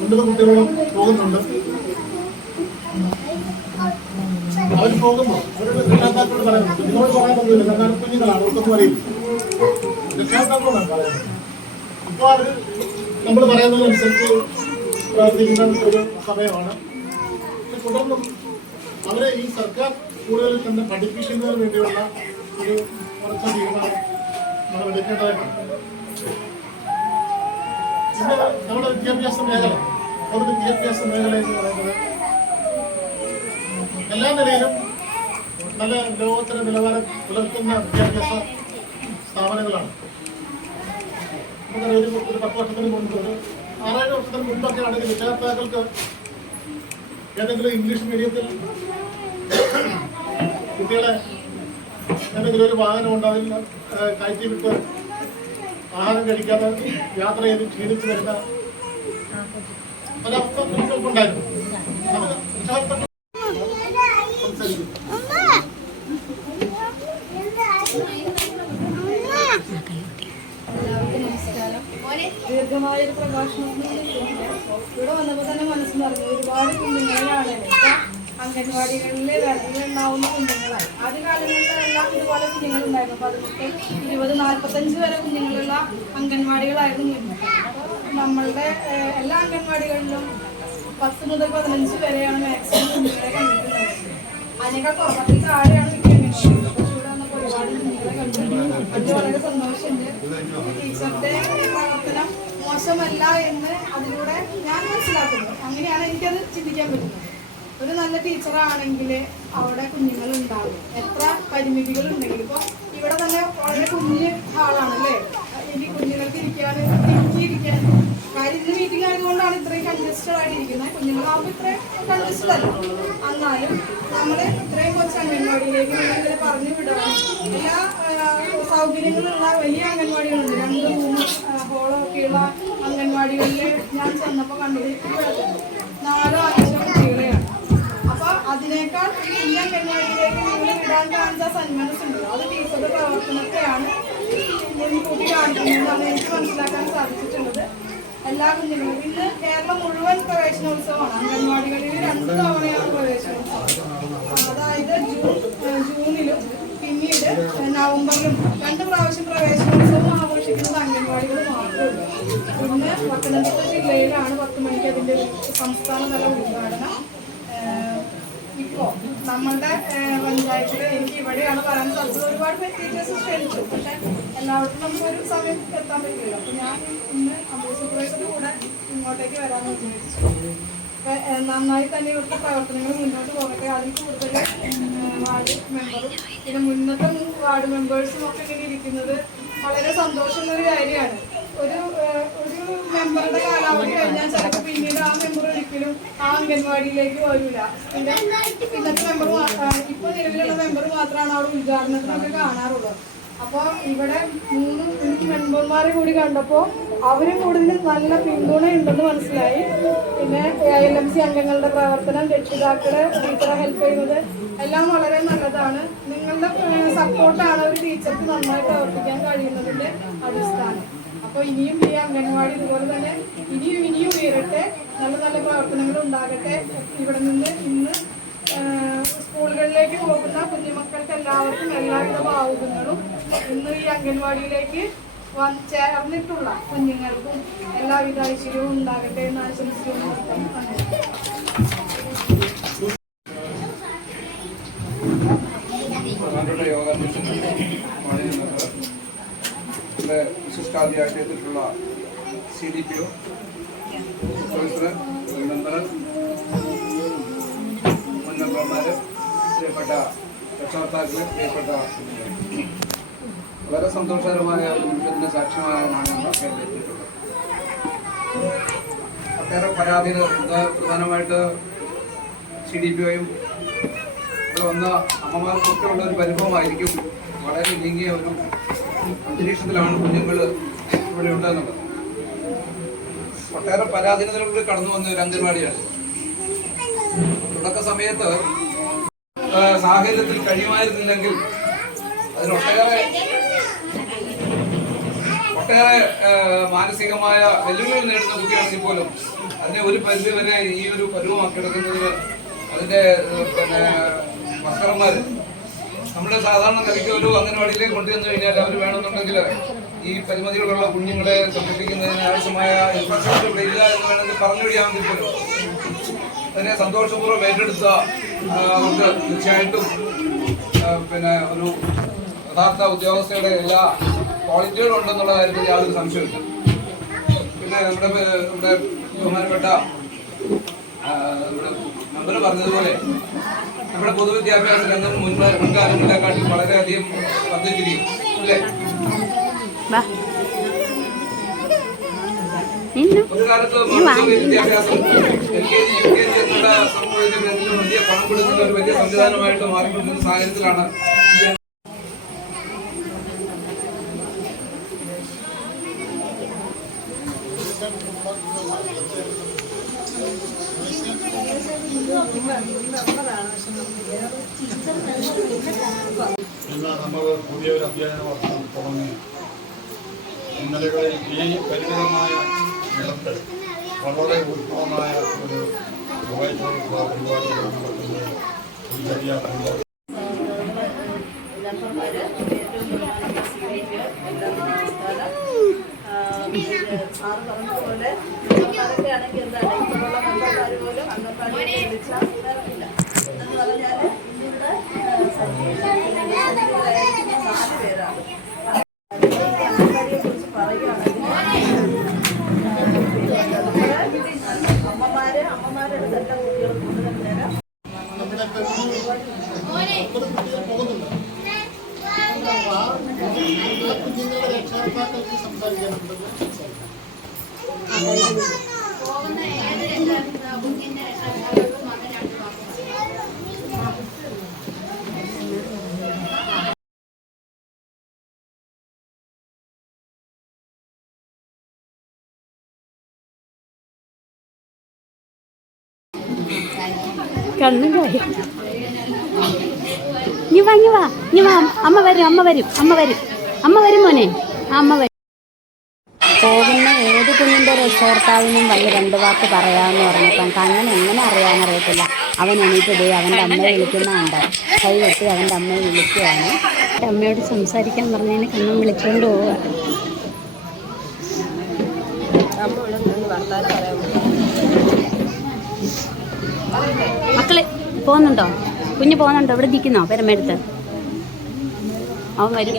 9 കുട്ടികളും പോകുന്നുണ്ട്. അവർ പോകുമ്പോൾ അവരുടെ രക്ഷാകർത്താക്കളോട് പറയുന്നുണ്ട്, നിങ്ങളോട് പറയാനൊന്നുമില്ല, കാരണം കുഞ്ഞുങ്ങളാണ്, അവർക്കൊന്നും അറിയില്ല. രക്ഷാകർത്താക്കളോടാണ് പറയുന്നത്. ഇപ്പോൾ അവർ നമ്മൾ പറയുന്നതനുസരിച്ച് പ്രവർത്തിക്കുന്ന ഒരു സമയമാണ്. പക്ഷെ തുടർന്നും അവരെ ഈ സർക്കാർ സ്കൂളുകളിൽ തന്നെ പഠിപ്പിക്കുന്നതിന് വേണ്ടിയുള്ള ഒരു ഉറച്ച തീരുമാനം നമ്മൾ എടുക്കേണ്ടതായിട്ടുണ്ട്. ഇന്ന് നമ്മുടെ വിദ്യാഭ്യാസ മേഖല, പൊതു വിദ്യാഭ്യാസ മേഖല എന്ന് പറയുന്നത് എല്ലാ നിലയിലും നല്ല ലോകോത്തര നിലവാരം പുലർത്തുന്ന വിദ്യാഭ്യാസ സ്ഥാപനങ്ങളാണ്. നമുക്കറിയാം, ഒരു 10 വർഷത്തിന് മുൻപ്, ഒരു 6-7 വർഷത്തിന് മുൻപൊക്കെ ആണെങ്കിൽ രക്ഷകർത്താക്കൾക്ക് ഏതെങ്കിലും ഇംഗ്ലീഷ് മീഡിയത്തിൽ കുട്ടികളെ എന്തെങ്കിലും ഒരു വാഹനം ഉണ്ടാവില്ല കയറ്റി വിട്ട് ആഹാരം കഴിക്കാതെ യാത്ര ചെയ്ത് ക്ഷീണിച്ച് വരുന്ന ഒരവസ്ഥ കുട്ടികൾക്കുണ്ടായിരുന്നു. രക്ഷകർത്താക്കൾ ദീർഘമായൊരു പ്രഭാഷണം ഇവിടെ വന്നപ്പോൾ തന്നെ മനസ്സിലായിരുന്നു ഒരുപാട് കുഞ്ഞുങ്ങളാണ് അംഗൻവാടികളിൽ ഉണ്ടാവുന്ന കുഞ്ഞുങ്ങളായി. ആദ്യ കാലങ്ങളിലെല്ലാം ഇതുപോലെ കുഞ്ഞുങ്ങളുണ്ടായിരുന്നു. 18, 20, 45 വരെ കുഞ്ഞുങ്ങളുള്ള അംഗൻവാടികളായിരുന്നു മുന്നേ. നമ്മളുടെ എല്ലാ അംഗൻവാടികളിലും 10 മുതൽ 15 വരെയാണ് മാക്സിമം കുഞ്ഞുങ്ങളെ കണ്ടിട്ടുണ്ടായിരുന്നത്. അതിനേക്കാൾ കുറവത്തിൽ താഴെയാണ് ഇവിടെ വന്നപ്പോൾ ഒരുപാട് കുഞ്ഞുങ്ങളെ കണ്ടിട്ടുണ്ട്. അത് വളരെ സന്തോഷമുണ്ട്. ടീച്ചറുടെ പ്രവർത്തനം മോശമല്ല എന്ന് അതിലൂടെ ഞാൻ മനസ്സിലാക്കുന്നു. അങ്ങനെയാണ് എനിക്കത് ചിന്തിക്കാൻ പറ്റുന്നത്. ഒരു നല്ല ടീച്ചറാണെങ്കിൽ അവിടെ കുഞ്ഞുങ്ങൾ ഉണ്ടാകും, എത്ര പരിമിതികൾ ഉണ്ടെങ്കിലും. ഇപ്പോൾ ഇവിടെ തന്നെ വളരെ കുഞ്ഞ് ഹാളാണല്ലേ, ഇനി കുഞ്ഞുങ്ങൾക്ക് ഇരിക്കാൻ കാര്യം ഇന്ന് മീറ്റിംഗ് ആയതുകൊണ്ടാണ് ഇത്രയും കൺജസ്റ്റഡ് ആയിട്ടിരിക്കുന്നത്. കുഞ്ഞുങ്ങളാകുമ്പോൾ ഇത്രയും കൺജസ്റ്റഡ് അല്ല. എന്നാലും നമ്മൾ ഇത്രയും കുറച്ച് അംഗൻവാടിയിലേക്ക് നിങ്ങൾ പറഞ്ഞു വിടാനും എല്ലാ സൗകര്യങ്ങളുള്ള വലിയ അംഗൻവാടികളുണ്ട്. 2, 3 ഹോളൊക്കെയുള്ള അംഗൻവാടികളിൽ ഞാൻ ചെന്നപ്പോൾ കണ്ടത് 4-5 കുട്ടികളെയാണ്. അപ്പോൾ അതിനേക്കാൾ ഈ അംഗൻവാടിയിലേക്ക് നിങ്ങൾ വിടാൻ കാണിച്ച സന്മനസ്സുണ്ട്. അത് ടീച്ചറുടെ പ്രവർത്തനത്തെയാണ് മുൻകൂട്ടി കാണിക്കുന്നതെന്നാണ് എനിക്ക് മനസ്സിലാക്കാൻ സാധിച്ചിട്ടുള്ളത്. എല്ലാ കുഞ്ഞുങ്ങളും ഇന്ന് കേരളം മുഴുവൻ പ്രവേശനോത്സവമാണ്. അംഗൻവാടികളിൽ 2 തവണയാണ് പ്രവേശനോത്സവം. അതായത് ജൂണിലും പിന്നീട് നവംബറിലും 2 പ്രാവശ്യം പ്രവേശനോത്സവം ആഘോഷിക്കുന്നത് അംഗൻവാടികൾ മാത്രമേ ഉള്ളൂ. ഇന്ന് പത്തനംതിട്ട ജില്ലയിലാണ് 10 മണിക്ക് അതിൻ്റെ സംസ്ഥാനതല ഉദ്ഘാടനം. ഇപ്പോൾ നമ്മളുടെ പഞ്ചായത്തിൽ എനിക്ക് ഇവിടെയാണ് പറയാൻ സാധിച്ചത്. ഒരുപാട് ടീച്ചേഴ്സ് ക്ഷണിച്ചു, പക്ഷെ എല്ലാവർക്കും നമുക്കൊരു സമയം എത്താൻ പറ്റില്ല. അപ്പോൾ ഞാൻ ഇന്ന് സൂപ്പർവൈസറുടെ കൂടെ ഇങ്ങോട്ടേക്ക് വരാമെന്ന് വിചാരിച്ചു. നന്നായി തന്നെ ഇവിടുത്തെ പ്രവർത്തനങ്ങൾ മുന്നോട്ട് പോകട്ടെ. അതിൽ കൂടുതൽ വാർഡ് മെമ്പറും പിന്നെ മുന്നത്തെ വാർഡ് മെമ്പേഴ്സും ഒക്കെ ഇങ്ങനെ ഇരിക്കുന്നത് വളരെ സന്തോഷമുള്ളൊരു കാര്യമാണ്. ഒരു മെമ്പറുടെ കാലാവധി കഴിഞ്ഞാൽ ചിലപ്പോൾ പിന്നീട് ആ മെമ്പർ ഒരിക്കലും ആ അംഗൻവാടിയിലേക്ക് വരില്ല. ഇന്നത്തെ മെമ്പർ ഇപ്പോൾ നിലവിലുള്ള മെമ്പർ മാത്രമാണ് അവിടെ ഉദ്ഘാടനത്തിനൊക്കെ കാണാറുള്ളത്. അപ്പോൾ ഇവിടെ 3 മെമ്പർമാരെ കൂടി കണ്ടപ്പോൾ അവരും കൂടുതൽ നല്ല പിന്തുണയുണ്ടെന്ന് മനസ്സിലായി. പിന്നെ ILMC അംഗങ്ങളുടെ പ്രവർത്തനം, രക്ഷിതാക്കളെ ടീച്ചറെ ഹെൽപ്പ് ചെയ്യുന്നത് എല്ലാം വളരെ നല്ലതാണ്. നിങ്ങളുടെ സപ്പോർട്ടാണ് ഒരു ടീച്ചർക്ക് നന്നായി പ്രവർത്തിക്കാൻ കഴിയുന്നതിൻ്റെ അടിസ്ഥാനം. അപ്പോൾ ഇനിയും ഈ അംഗൻവാടി ഇതുപോലെ തന്നെ ഇനിയും ഉയരട്ടെ, നല്ല നല്ല പ്രവർത്തനങ്ങൾ ഉണ്ടാകട്ടെ. ഇവിടെ നിന്ന് ഇന്ന് സ്കൂളുകളിലേക്ക് പോകുന്ന കുഞ്ഞുമക്കൾക്ക് എല്ലാവർക്കും എല്ലാവിധ ഭാവുകങ്ങളും ഇന്ന് ഈ അംഗൻവാടിയിലേക്ക് ചേർന്നിട്ടുള്ള കുഞ്ഞുങ്ങൾക്കും എല്ലാവിധ ഐശ്വര്യവും ഉണ്ടാകട്ടെ എന്ന് ആശംസിക്കുന്നു. വിശിഷ്ടാതിയായിട്ട് എത്തിയിട്ടുള്ള CDPO പ്രൊഫസർ, മെമ്പർ, മുൻ മെമ്പർമാർ, പ്രിയപ്പെട്ട രക്ഷകർത്താക്കൾ, പ്രിയപ്പെട്ട വളരെ സന്തോഷകരമായ ഒരു നിമിഷത്തിന് സാക്ഷ്യമാകാനാണ് നമ്മൾ എത്തിയിട്ടുള്ളത്. ഒട്ടേറെ പരാതികൾ പ്രധാനമായിട്ട് CDPOയും ഇവിടെ വന്ന അമ്മമാർക്കൊക്കെ ഉള്ള ഒരു പരിഭവമായിരിക്കും. വളരെ നീങ്ങിയ ഒരു അന്തരീക്ഷത്തിലാണ് കുഞ്ഞുങ്ങൾ ഇവിടെ ഉണ്ടെന്നുള്ളത്. ഒട്ടേറെ പരാധീനതകളിലൂടെ കടന്നു വന്ന ഒരു അംഗൻവാടിയാണ്. തുടക്ക സമയത്ത് സാഹചര്യത്തിൽ കഴിയുമായിരുന്നില്ലെങ്കിൽ അതിനൊട്ടേറെ മാനസികമായ വെല്ലുവിളികൾ നേടുന്ന കുട്ടിയാണെങ്കിൽ പോലും അതിനെ ഒരു പരിധി വരെ ഈ ഒരു പരുവമാക്കിയെടുക്കുന്നതിന് അതിന്റെ മസ്കറന്മാര് നമ്മുടെ സാധാരണ നിലയ്ക്ക് ഒരു അംഗൻവാടിയിലേക്ക് കൊണ്ടുവന്നു കഴിഞ്ഞാൽ അവർ വേണമെന്നുണ്ടെങ്കിൽ ഈ പരിമിതികളുള്ള കുഞ്ഞുങ്ങളെ സംരക്ഷിക്കുന്നതിന് ആവശ്യമായ ഇൻഫ്രാസ്ട്രക്ചർ ഇവിടെ ഇല്ല എന്ന് വേണമെങ്കിൽ പറഞ്ഞൊഴിയാമെങ്കിൽ പോലും അതിനെ സന്തോഷപൂർവ്വം ഏറ്റെടുത്ത അവർക്ക് തീർച്ചയായിട്ടും ഒരു യഥാർത്ഥ ഉദ്യോഗസ്ഥയുടെ എല്ലാ ക്വാളിറ്റികളും ഉണ്ടെന്നുള്ള കാര്യത്തിൽ യാതൊരു സംശയമില്ല. പിന്നെ നമ്മുടെ ബഹുമാനപ്പെട്ട മെമ്പർ പറഞ്ഞതുപോലെ നമ്മുടെ പൊതുവിദ്യാഭ്യാസ രംഗം മുൻകാലങ്ങളെക്കാട്ടിൽ വളരെയധികം വർദ്ധിച്ചിരിക്കും അല്ലേ? ഒരു കാലത്ത് വിദ്യാഭ്യാസം LKG, UKG എന്നുള്ള സംഭവത്തിന്റെ പേരിൽ വലിയ പണം കൊടുക്കുന്ന ഒരു വലിയ സംവിധാനമായിട്ട് മാറിക്കൊണ്ടിരുന്ന സാഹചര്യത്തിലാണ് ഇന്ന് നമ്മൾ പുതിയൊരു അധ്യയന വർഷം തുടങ്ങി. ഇന്നലകളിൽ ഈ പരിമിതമായ നിലത്ത് വളരെ ഉത്ഭവമായ ഒരു പരിപാടികൾ നടത്തുന്നത് ഒരു ശരിയാക്കുന്നുണ്ട്. സാറ് പറഞ്ഞതുപോലെ മെമ്പർമാരൊക്കെ ആണെങ്കിൽ എന്താണ് ഇപ്പോഴുള്ള മെമ്പർമാർ പോലും അംഗൻവാടിയെ വിളിച്ചാൽ വരത്തില്ല എന്ന് പറഞ്ഞാൽ ഇന്നിവിടെ സജീവരായിരിക്കുന്ന 4 പേരാണ്. അംഗൻവാടിയെ കുറിച്ച് പറയുകയാണെങ്കിൽ അമ്മമാരുടെ എല്ലാ കുട്ടികളും കൂടുതൽ നേരം കുഞ്ഞുങ്ങളുടെ രക്ഷകർത്താക്കൾക്ക് സംസാരിക്കാനുണ്ട്. പോകുന്ന ഏത് കുഞ്ഞിന്റെ രക്ഷകർത്താക്കൾക്കും അതിനാണ് കണ്ണുണ്ടായി. നീ വാ അമ്മ വരും മോനെ. അമ്മ വരും. പോകുന്ന ഏത് കുഞ്ഞിൻ്റെ രക്ഷകർത്താവിനും വന്ന് 2 വാക്ക് പറയാമെന്ന് പറഞ്ഞപ്പം കണ്ണൻ എങ്ങനെ അറിയാമെന്നറിയത്തില്ല. അവൻ എണീറ്റതേ അവൻ്റെ അമ്മയെ വിളിക്കുന്നുണ്ട്. കൈ വെട്ടി അവൻ്റെ അമ്മയെ വിളിക്കുകയാണ്. എൻ്റെ അമ്മയോട് സംസാരിക്കാൻ പറഞ്ഞതിന് കണ്ണൻ വിളിച്ചുകൊണ്ട് പോവുക. മക്കള് പോകുന്നുണ്ടോ? കുഞ്ഞ് പോകുന്നുണ്ടോ? ഇവിടെ നിൽക്കുന്നോ പെരമേടുത്ത്? അവൻ വരും.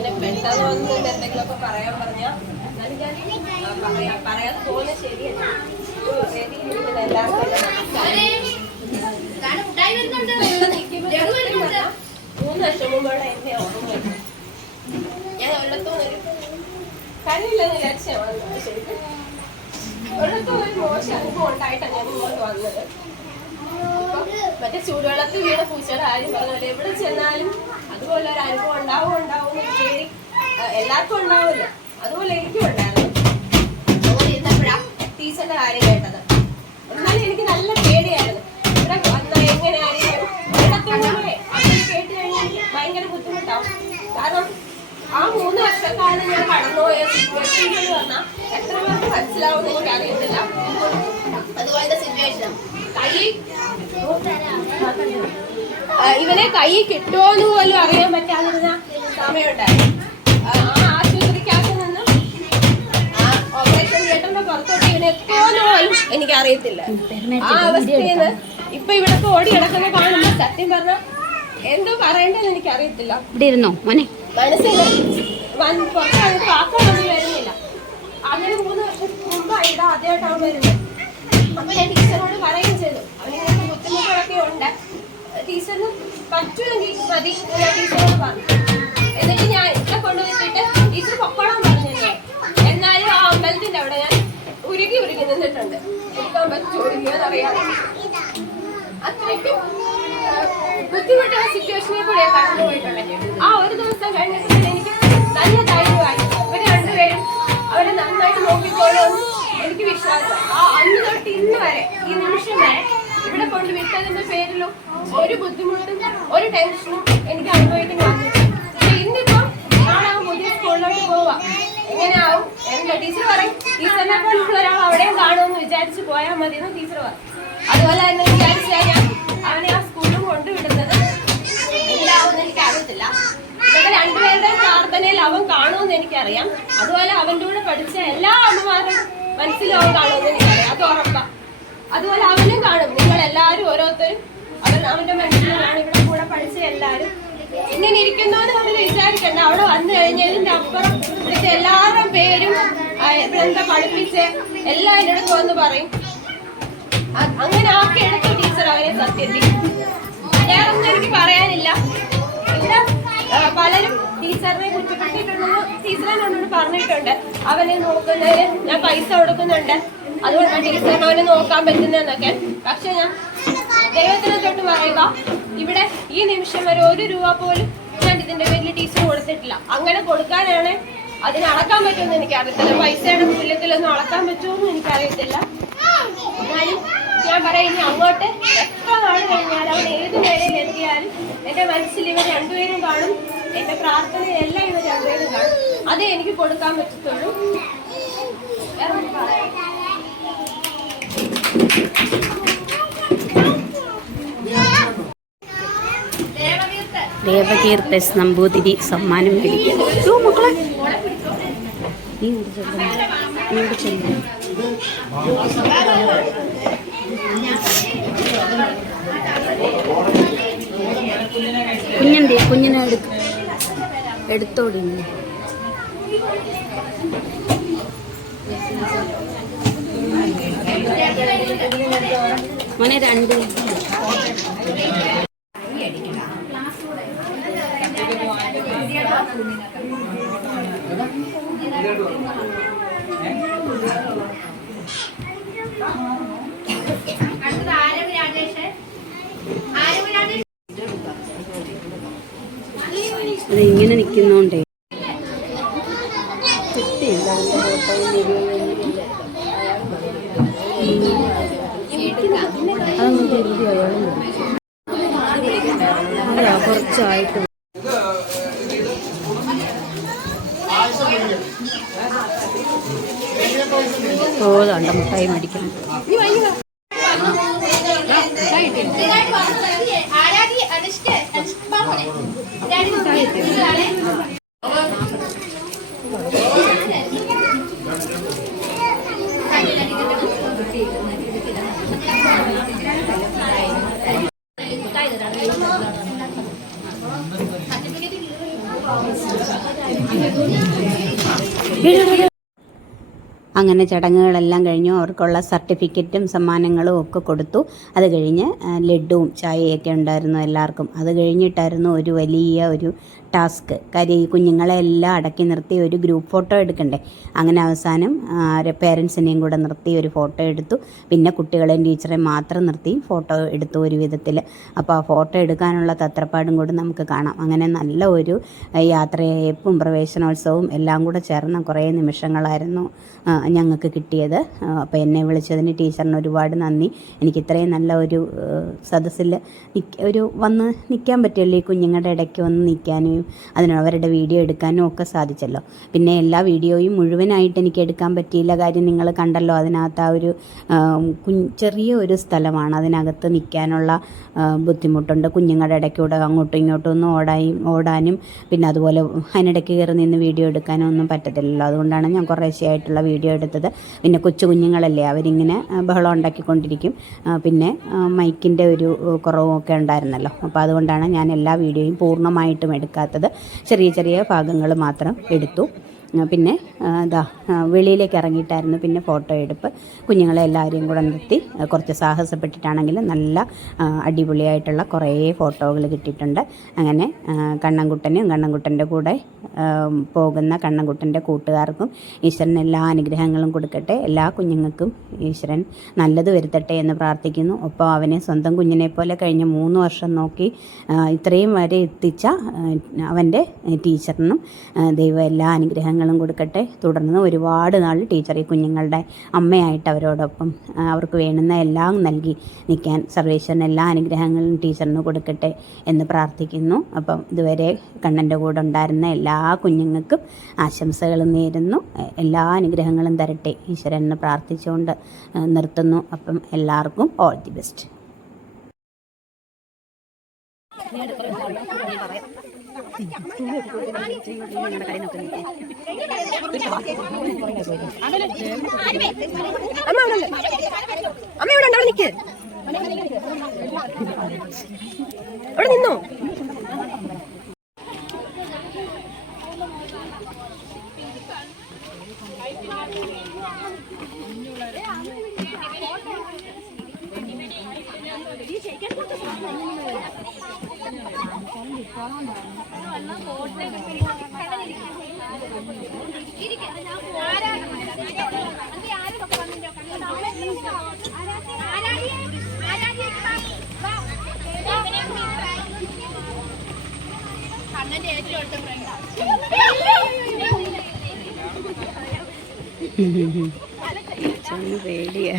ഞാൻ ഒരിടത്തൊരു കഴിയില്ലെന്ന് വിചാരിച്ചാൽ ശരിക്കും ഒരിടത്തൊരു മോശം അനുഭവം ഉണ്ടായിട്ടാണ് ഞാൻ ഇങ്ങോട്ട് വന്നത്. മറ്റേ ചൂടുവെള്ളത്തിൽ വീണ പൂച്ചയുടെ കാര്യം പറഞ്ഞാൽ എവിടെ ചെന്നാലും അതുപോലെ ഒരു അനുഭവം ഉണ്ടാവും പേടി എല്ലാവർക്കും ഉണ്ടാവില്ല. അതുപോലെ എനിക്കും ഉണ്ടായിരുന്നു. അതുപോലെ ഇരുന്നപ്പോഴാണ് ടീച്ചറിന്റെ കാര്യം കേട്ടത്. എന്നാലും എനിക്ക് നല്ല പേടിയായിരുന്നു. ഇവിടെ വന്നാൽ എങ്ങനെയാണെങ്കിലും ഒരിടത്തുകൂടെ കേട്ട് കഴിഞ്ഞാൽ ഭയങ്കര ബുദ്ധിമുട്ടാവും. കാരണം ആ 3 വർഷക്കാലം ഞാൻ കടന്നു കടന്നുപോയ സിറ്റുവേഷൻ എന്ന് പറഞ്ഞാൽ എത്ര പേർക്ക് മനസ്സിലാവുമെന്ന് എനിക്ക് അറിയത്തില്ല. അതുപോലത്തെ സിറ്റുവേഷൻ ഇവനെ കൈ കിട്ടുമോന്ന് പോലും അറിയാൻ പറ്റാതിരുന്ന സമയമുണ്ടായിരുന്നു. ആ ആശുപത്രിക്കകത്ത് നിന്ന് ഓപ്പറേഷൻ തിയേറ്ററിന്റെ പുറത്തോട്ട് ഇവനെ എത്തുമോന്ന് പോലും എനിക്കറിയത്തില്ല. ആ അവസ്ഥയിന്ന് ഇപ്പൊ ഇവിടെ ഓടി കിടക്കുന്ന കാണുമ്പോ സത്യം പറഞ്ഞാൽ എന്തോ പറയണ്ടെന്ന് എനിക്കറിയത്തില്ല. മനസ്സിൽ പുറത്ത് പാക്കൊന്നും വരുന്നില്ല. അങ്ങനെ 3 വർഷം മുമ്പാണ് ഇവിടെ ആദ്യമായിട്ടാണ് വരുന്നത്. അപ്പൊ ഞാൻ ടീച്ചറോട് പറയുകയും ചെയ്തു, അവനിങ്ങനെ ബുദ്ധിമുട്ടുകളൊക്കെ ഉണ്ട്, ടീച്ചറിന് പറ്റുമെങ്കിൽ മതി ഞാൻ ടീച്ചറോട് പറഞ്ഞു. എന്നിട്ട് ഞാൻ ഇവിടെ കൊണ്ടുവന്നിട്ട് ടീച്ചർ പൊക്കോളാൻ പറഞ്ഞിരുന്നു. എന്നാലും ആ അമ്പലത്തിന്റെ അവിടെ ഞാൻ ഉരുകി നിന്നിട്ടുണ്ട്. എടുക്കാൻ പറ്റുമോ ഇല്ലയോന്നറിയാതെ അത്രയ്ക്കും ബുദ്ധിമുട്ടുള്ള സിറ്റുവേഷനിൽ കൂടെ കടന്നു പോയിട്ടുള്ളത്. ആ ഒരു ദിവസം കഴിഞ്ഞിട്ട് എനിക്ക് നല്ല ധൈര്യമായി. ഇവർ രണ്ടുപേരും അവരെ നന്നായിട്ട് നോക്കിക്കോളുമെന്ന് എനിക്ക് വിശ്വാസം. ആ അന്ന് തൊട്ട് ഇന്ന് വരെ ഈ നിമിഷം വരെ ഇവിടെ കൊണ്ട് വിട്ടതിന്റെ പേരിലും ഒരു ബുദ്ധിമുട്ടും ഒരു ടെൻഷനും എനിക്ക് അനുഭവിക്കേണ്ടി വന്നിട്ടുണ്ട്. ഇന്നിപ്പോ നാളെ പുതിയ സ്കൂളിലോട്ട് പോവാ, എങ്ങനെയാവും എന്താ ടീച്ചർ പറയും, ടീച്ചറിനെ പോലുള്ള ഒരാൾ അവിടെയും കാണുമെന്ന് വിചാരിച്ച് പോയാൽ മതി എന്ന് ടീച്ചർ പറയും. അതുപോലെ തന്നെ വിചാരിച്ചു കഴിഞ്ഞാൽ അവനെ ആ സ്കൂളിലും കൊണ്ടുവിടുന്നത് എന്താവുമെന്ന് എനിക്ക് അറിയത്തില്ല. ഇവരുടെ രണ്ടുപേരുടെ പ്രാർത്ഥനയിൽ അവൻ കാണുമെന്ന് എനിക്കറിയാം. അതുപോലെ അവൻ്റെ കൂടെ പഠിച്ച എല്ലാ അമ്മമാരും മനസ്സിലും അവൻ കാണുമെന്ന് എനിക്കറിയാം, അത് ഉറപ്പാ. അതുപോലെ അവനും കാണും. നിങ്ങൾ എല്ലാവരും ഓരോരുത്തരും അവന്റെ മനസ്സിലാണ് ഇവിടെ കൂടെ പഠിച്ച എല്ലാവരും. ഇങ്ങനെ ഇരിക്കുന്നവന്ന് നമ്മൾ വിചാരിക്കണ്ട, അവിടെ വന്നു കഴിഞ്ഞതിന്റെ അപ്പുറം ഇവിടുത്തെ എല്ലാവരുടെയും പേരും ഇവിടെന്താ പഠിപ്പിച്ച് എല്ലാം എന്നോട് വന്ന് പറയും. അങ്ങനെ ആക്കി എടുത്ത ടീച്ചർ അവരെ സത്യത്തിൽ വേറൊന്നും എനിക്ക് പറയാനില്ല. ഇവിടെ പലരും ടീച്ചറിനെ കുറ്റപ്പെടുത്തിയിട്ടുണ്ടെന്ന് ടീച്ചറിനോട് പറഞ്ഞിട്ടുണ്ട്. അവനെ നോക്കുന്നതിന് ഞാൻ പൈസ കൊടുക്കുന്നുണ്ട്, അതുകൊണ്ടാണ് ടീച്ചറിന് അവനെ നോക്കാൻ പറ്റുന്നതെന്നൊക്കെ. പക്ഷെ ഞാൻ ദൈവത്തിനെ തൊട്ട് പറയുക, ഇവിടെ ഈ നിമിഷം വരെ 1 രൂപ പോലും ഞാൻ ഇതിന്റെ പേരിൽ ടീച്ചർ കൊടുത്തിട്ടില്ല. അങ്ങനെ കൊടുക്കാനാണ് അതിന് അളക്കാൻ പറ്റുമെന്ന് എനിക്കറിയത്തില്ല. പൈസയുടെ മൂല്യത്തിലൊന്നും അളക്കാൻ പറ്റുമെന്ന് എനിക്കറിയത്തില്ല. എന്നാലും ഞാൻ പറയാം, ഇനി അങ്ങോട്ട് എത്ര നാൾ കഴിഞ്ഞാലും അവൻ ഏത് നിലയിൽ എത്തിയാലും എന്റെ മനസ്സിൽ ഇവർ രണ്ടുപേരും കാണും. എന്റെ പ്രാർത്ഥനയെല്ലാം ഇവർ രണ്ടുപേരും കാണും. അതേ എനിക്ക് കൊടുക്കാൻ പറ്റത്തുള്ളൂ. വേറെ ഒന്നും പറയാം. ദേവകീർത്ത് എസ് നമ്പൂതിരി സമ്മാനം മേടിക്കുന്നു. മക്കളെ കുഞ്ഞിനെ എടുത്തോടി മോനെ 2 അത് ഇങ്ങനെ നിൽക്കുന്നോണ്ടേ കിട്ടിയില്ല. അതൊന്നും തിരുതി അയാളും അതാ കുറച്ചായിട്ട് തോതാണ്ട മുട്ടായി മേടിക്കണം. അങ്ങനെ ചടങ്ങുകളെല്ലാം കഴിഞ്ഞു. അവർക്കുള്ള സർട്ടിഫിക്കറ്റും സമ്മാനങ്ങളും ഒക്കെ കൊടുത്തു. അത് കഴിഞ്ഞ് ലഡുവും ചായയൊക്കെ ഉണ്ടായിരുന്നു എല്ലാവർക്കും. അത് കഴിഞ്ഞിട്ടായിരുന്നു ഒരു വലിയ ടാസ്ക്. കാര്യം ഈ കുഞ്ഞുങ്ങളെല്ലാം അടക്കി നിർത്തി ഒരു ഗ്രൂപ്പ് ഫോട്ടോ എടുക്കണ്ടേ. അങ്ങനെ അവസാനം പേരൻസിനെയും കൂടെ നിർത്തി ഒരു ഫോട്ടോ എടുത്തു. പിന്നെ കുട്ടികളെയും ടീച്ചറെയും മാത്രം നിർത്തി ഫോട്ടോ എടുത്തു ഒരു വിധത്തിൽ. അപ്പോൾ ആ ഫോട്ടോ എടുക്കാനുള്ള തത്രപ്പാടും കൂടെ നമുക്ക് കാണാം. അങ്ങനെ നല്ല ഒരു യാത്രയയപ്പും പ്രവേശനോത്സവവും എല്ലാം കൂടെ ചേർന്ന കുറേ നിമിഷങ്ങളായിരുന്നു ഞങ്ങൾക്ക് കിട്ടിയത്. അപ്പോൾ എന്നെ വിളിച്ചതിന് ടീച്ചറിന് ഒരുപാട് നന്ദി. എനിക്ക് ഇത്രയും നല്ല ഒരു സദസ്സിൽ വന്ന് നിൽക്കാൻ പറ്റുമല്ലോ, ഈ കുഞ്ഞുങ്ങളുടെ ഇടയ്ക്ക് വന്ന് നിൽക്കാനും ചെയ്യാനും അവരുടെ വീഡിയോ എടുക്കാനും ഒക്കെ സാധിച്ചല്ലോ. പിന്നെ എല്ലാ വീഡിയോയും മുഴുവനായിട്ട് എനിക്ക് എടുക്കാൻ പറ്റിയില്ല. കാര്യം നിങ്ങൾ കണ്ടല്ലോ, അതിനകത്ത് ആ ഒരു ചെറിയ ഒരു സ്ഥലമാണ്, അതിനകത്ത് നിൽക്കാനുള്ള ബുദ്ധിമുട്ടുണ്ട്. കുഞ്ഞുങ്ങളുടെ ഇടയ്ക്കൂടെ അങ്ങോട്ടും ഇങ്ങോട്ടും ഒന്നും ഓടാനും പിന്നെ അതുപോലെ അതിനിടയ്ക്ക് കയറി നിന്ന് വീഡിയോ എടുക്കാനും ഒന്നും പറ്റത്തില്ലല്ലോ. അതുകൊണ്ടാണ് ഞാൻ കുറേശ്ശെയായിട്ടുള്ള വീഡിയോ എടുത്തത്. പിന്നെ കൊച്ചു കുഞ്ഞുങ്ങളല്ലേ, അവരിങ്ങനെ ബഹളം ഉണ്ടാക്കിക്കൊണ്ടിരിക്കും. പിന്നെ മൈക്കിൻ്റെ ഒരു കുറവുമൊക്കെ ഉണ്ടായിരുന്നല്ലോ. അപ്പോൾ അതുകൊണ്ടാണ് ഞാൻ എല്ലാ വീഡിയോയും പൂർണ്ണമായിട്ടും എടുക്കാത്തത്. ചെറിയ ചെറിയ ഭാഗങ്ങൾ മാത്രം എടുത്തു. പിന്നെ വെളിയിലേക്ക് ഇറങ്ങിയിട്ടായിരുന്നു പിന്നെ ഫോട്ടോ എടുപ്പ്. കുഞ്ഞുങ്ങളെ എല്ലാവരെയും കൂടെ നിർത്തി കുറച്ച് സാഹസപ്പെട്ടിട്ടാണെങ്കിലും നല്ല അടിപൊളിയായിട്ടുള്ള കുറേ ഫോട്ടോകൾ കിട്ടിയിട്ടുണ്ട്. അങ്ങനെ കണ്ണൻകുട്ടൻ്റെ കൂടെ പോകുന്ന കണ്ണൻകുട്ടൻ്റെ കൂട്ടുകാർക്കും ഈശ്വരൻ എല്ലാ അനുഗ്രഹങ്ങളും കൊടുക്കട്ടെ. എല്ലാ കുഞ്ഞുങ്ങൾക്കും ഈശ്വരൻ നല്ലത് വരുത്തട്ടെ എന്ന് പ്രാർത്ഥിക്കുന്നു. ഒപ്പം അവനെ സ്വന്തം കുഞ്ഞിനെ പോലെ കഴിഞ്ഞ 3 വർഷം നോക്കി ഇത്രയും വരെ എത്തിച്ച അവൻ്റെ ടീച്ചറിനും ദൈവം എല്ലാ അനുഗ്രഹങ്ങളും കൊടുക്കട്ടെ. തുടർന്ന് ഒരുപാട് നാൾ ടീച്ചർ ഈ കുഞ്ഞുങ്ങളുടെ അമ്മയായിട്ട് അവരോടൊപ്പം അവർക്ക് വേണ്ടുന്ന എല്ലാം നൽകി നിൽക്കാൻ സർവേശ്വരൻ എല്ലാ അനുഗ്രഹങ്ങളും ടീച്ചറിന് കൊടുക്കട്ടെ എന്ന് പ്രാർത്ഥിക്കുന്നു. അപ്പം ഇതുവരെ കണ്ണൻ്റെ കൂടെ ഉണ്ടായിരുന്ന എല്ലാ കുഞ്ഞുങ്ങൾക്കും ആശംസകളും നേരുന്നു. എല്ലാ അനുഗ്രഹങ്ങളും തരട്ടെ ഈശ്വരൻ എന്ന് പ്രാർത്ഥിച്ചുകൊണ്ട് നിർത്തുന്നു. അപ്പം എല്ലാവർക്കും ഓൾ ദി ബെസ്റ്റ്. അമ്മ ഇവിടെ ഉണ്ടോ? നിൽക്ക്, ഇവിടെ നിന്നോ. പേടിയാ.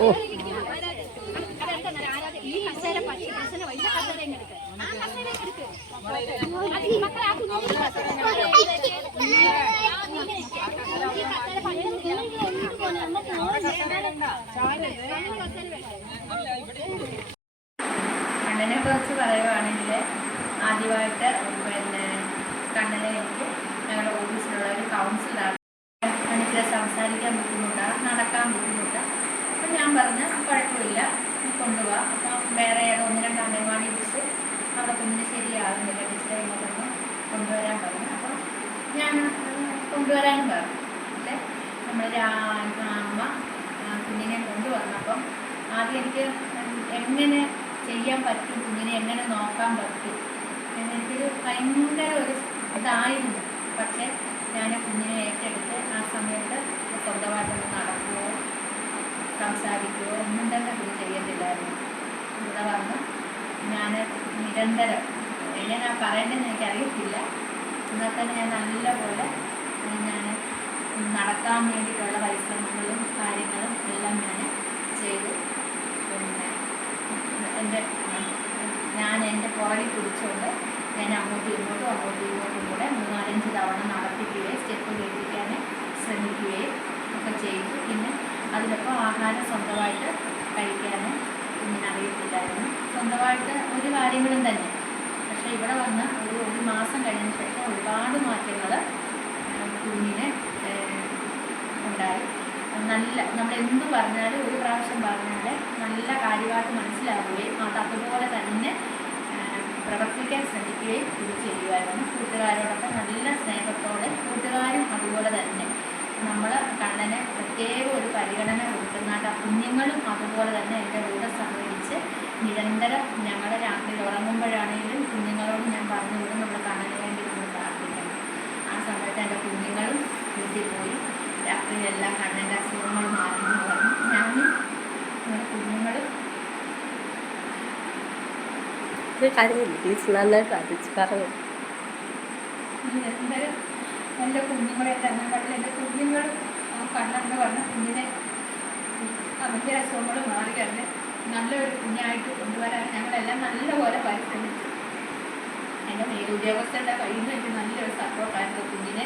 ഓ കണ്ണനെ കുറിച്ച് പറയുവാണെങ്കിൽ ആദ്യമായിട്ട് പിന്നെ കണ്ണനെ എനിക്ക് ഞങ്ങളുടെ ഓഫീസിലുള്ള ഒരു കൗൺസിലറാണ്. എനിക്ക് സംസാരിക്കാൻ ബുദ്ധിമുട്ടാണ്, നടക്കാൻ ബുദ്ധിമുട്ടാണ്. അപ്പം ഞാൻ പറഞ്ഞ് കുഴപ്പമില്ല, കൊണ്ടുപോകാം. അപ്പം വേറെ 1-2 അംഗൻവാടി വിളിച്ച് അവിടെ കുഞ്ഞിന് ശരിയാകുന്നില്ല, ടീച്ചറെ ഇങ്ങോട്ടൊന്ന് കൊണ്ടുവരാൻ പറഞ്ഞു. അപ്പം ഞാൻ കൊണ്ടുവരാനും പറഞ്ഞു. പക്ഷേ നമ്മളൊരു അമ്മ കുഞ്ഞിനെ കൊണ്ടുവന്നപ്പം ആദ്യം എനിക്ക് എങ്ങനെ ചെയ്യാൻ പറ്റും, കുഞ്ഞിനെ എങ്ങനെ നോക്കാൻ പറ്റും എന്നെനിക്കൊരു ഭയങ്കര ഒരു ഇതായിരുന്നു. പക്ഷേ ഞാൻ കുഞ്ഞിനെ ഏറ്റെടുത്ത് ആ സമയത്ത് സ്വന്തമായിട്ടൊന്ന് നടക്കുകയോ സംസാരിക്കുകയോ ഒന്നും തന്നെ ഇത് ചെയ്യത്തില്ലായിരുന്നു. ഇവിടെ വന്ന് ഞാൻ നിരന്തരം എങ്ങനെയാണ് പറയേണ്ടതെന്ന് എനിക്കറിയത്തില്ല. എന്നാൽ തന്നെ ഞാൻ നല്ലപോലെ ഞാൻ നടക്കാൻ വേണ്ടിയിട്ടുള്ള പരിശ്രമങ്ങളും കാര്യങ്ങളും എല്ലാം ഞാൻ ചെയ്തു. പിന്നെ ഞാൻ എൻ്റെ പുറകിൽ പിടിച്ചുകൊണ്ട് ഞാൻ അങ്ങോട്ടും ഇങ്ങോട്ടും കൂടെ 3-4-5 തവണ നടത്തിക്കുകയും സ്റ്റെപ്പ് കയറ്റിക്കാൻ ശ്രമിക്കുകയും ഒക്കെ ചെയ്തു. പിന്നെ അതിനൊപ്പം ആഹാരം സ്വന്തമായിട്ട് കഴിക്കാൻ കുഞ്ഞിന് അറിയത്തില്ലായിരുന്നു, സ്വന്തമായിട്ട് ഒരു കാര്യങ്ങളും തന്നെ. പക്ഷേ ഇവിടെ വന്ന് ഒരു മാസം കഴിഞ്ഞ ശേഷം ഒരുപാട് മാറ്റങ്ങൾ കുഞ്ഞിന് ഉണ്ടായി. നല്ല നമ്മളെന്ത് പറഞ്ഞാലും ഒരു പ്രാവശ്യം പറഞ്ഞാൽ നല്ല കാര്യമായിട്ട് മനസ്സിലാവുകയും അതുപോലെ തന്നെ പ്രവർത്തിക്കാൻ ശ്രമിക്കുകയും ഇത് ചെയ്യുമായിരുന്നു. കൂട്ടുകാരോടൊപ്പം നല്ല സ്നേഹത്തോടെ, കൂട്ടുകാരും അതുപോലെ തന്നെ നമ്മൾ കണ്ണന് പ്രത്യേക ഒരു പരിഗണന കൊടുക്കുന്നുണ്ട്. കുഞ്ഞുങ്ങളും അതുപോലെ തന്നെ എൻ്റെ കൂടെ സഹകരിച്ച് നിരന്തരം ഞങ്ങൾ രാത്രി ഉറങ്ങുമ്പോഴാണെങ്കിലും കുഞ്ഞുങ്ങളോട് ഞാൻ പറഞ്ഞു വിടും, നമ്മൾ കണ്ണന് വേണ്ടി നമ്മൾ പ്രാർത്ഥിക്കണം. ആ സമയത്ത് എൻ്റെ കുഞ്ഞുങ്ങളും വീട്ടിൽ പോയി രാത്രിയിലെല്ലാം കണ്ണൻ്റെ അസുഖങ്ങൾ മാറുമെന്ന് പറഞ്ഞു. ഞാനും കുഞ്ഞുങ്ങളും നിരന്തരം എൻ്റെ കുഞ്ഞുങ്ങളെ തന്നെ കണ്ടില്ല. എൻ്റെ കുഞ്ഞുങ്ങളും കണ്ണെന്ന് പറഞ്ഞ കുഞ്ഞിനെ അവൻ്റെ അസുഖങ്ങൾ മാറി തന്നെ നല്ലൊരു കുഞ്ഞായിട്ട് കൊണ്ടുവരാൻ ഞങ്ങളെല്ലാം നല്ലപോലെ പരിശ്രമിച്ചു. എൻ്റെ മേലുദ്യോഗസ്ഥരുടെ കയ്യിൽ നിന്ന് എനിക്ക് നല്ലൊരു സപ്പോർട്ടായിരുന്നു കുഞ്ഞിനെ.